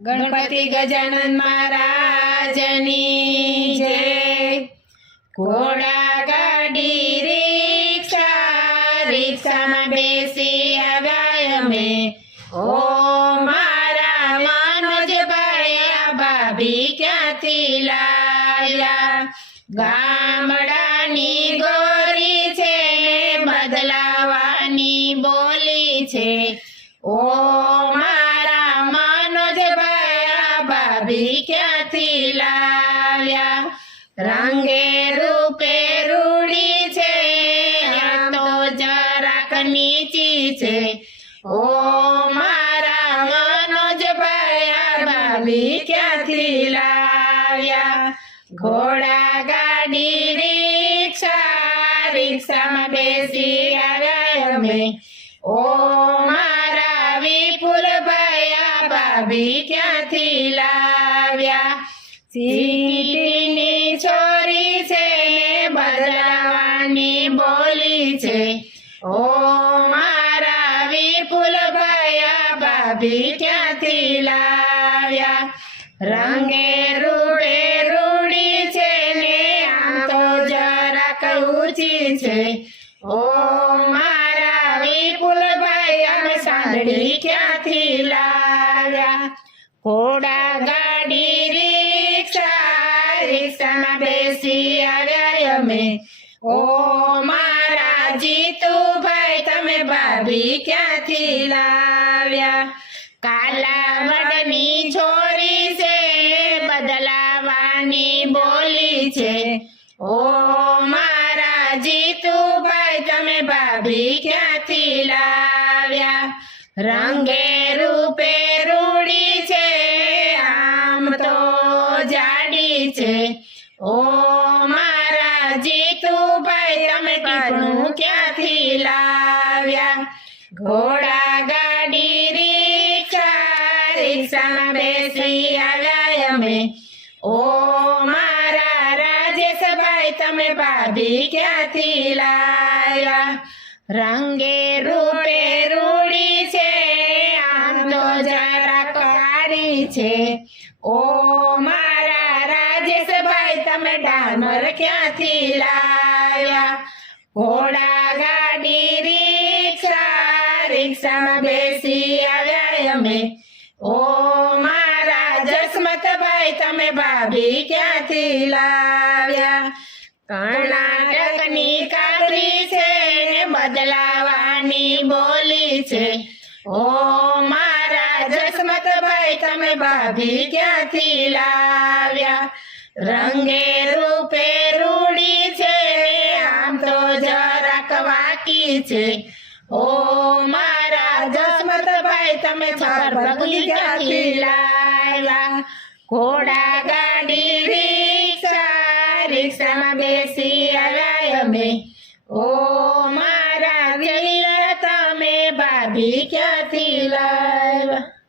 ગણપતિ ગજાનન મહારાજની જય. ઘોડા ગાડી રિક્ષા, રિક્ષામાં બેસી આવ્યા અમે. ઓ મારા મનોજભાઈ આ ભાભી ક્યાંથી લાવ્યા ગામડાની ગોરી છે, બદલાવાની બોલી છે. ઓ આ ભાભી ક્યાંથી લાવ્યા. રંગે રૂપે રૂડી છે, આ તો જરાક નીચી છે. ઓ મારા મનોજ ભાયા ભાભી ક્યાંથી લાવ્યા? ઘોડા ગાડી રિક્ષા, રિક્ષામાં બેસી આવ્યા અમે. ઓ ભાભી ક્યાંથી લાવ્યા? સીટીની છોરી છે ને બદલાવાની બોલી છે. ઓ મારા વિપુલ આ ભાભી ક્યાંથી લાવ્યા? રંગે રૂડે રૂડી છે ને આમ તો જરાક ઊંચી છે. ઓ મારા વિપુલભાઈ આમ સાંદડી ક્યાંથી લાવ્યા? ઓ મારા જીતુભાઈ તમે ભાભી ક્યાંથી લાવ્યા કાલા વડની છોરી છે બદલાવાની બોલી છે ઓ મારા જીતુભાઈ તમે ભાભી ક્યાંથી લાવ્યા રંગે રૂપે છે. ઓ મારા જીતુભાઈ તમે ટીપણું ક્યાંથી લાવ્યા? ઘોડા ગાડી રિક્ષા રિક્ષામાં બેસી આવ્યા અમે. ઓ મારા રાજેશભાઈ તમે ભાભી ક્યાંથી લાવ્યા? રંગે રૂપે રૂડી છે આમ તો જરા કારી છે. ઓ મારા તમે ડામર ક્યાંથી લાવ્યા ઘોડા ગાડી રિક્ષા રિક્ષામાં બેસી આવ્યા અમે. ઓ મારા જસમતભાઈ તમે ભાભી ક્યાંથી લાવ્યા? કર્ણાટકની કાકરી છે ને બદલાવાની બોલી છે. ઓ મારા જસમતભાઈ તમે ભાભી ક્યાંથી લાવ્યા? રંગે રૂપે રૂડી છે, આમ તો જરાક વાકી છે. ઓ મારા જસમતભાઈ, તમે છર ભગલી ક્યાંથી લાવ્યા? ઘોડા ગાડી, રિક્ષા, રિક્ષામાં બેસી આવ્યા અમે. ઓ મારા દિલ તમે ભાભી ક્યાંથી લાવ્યા?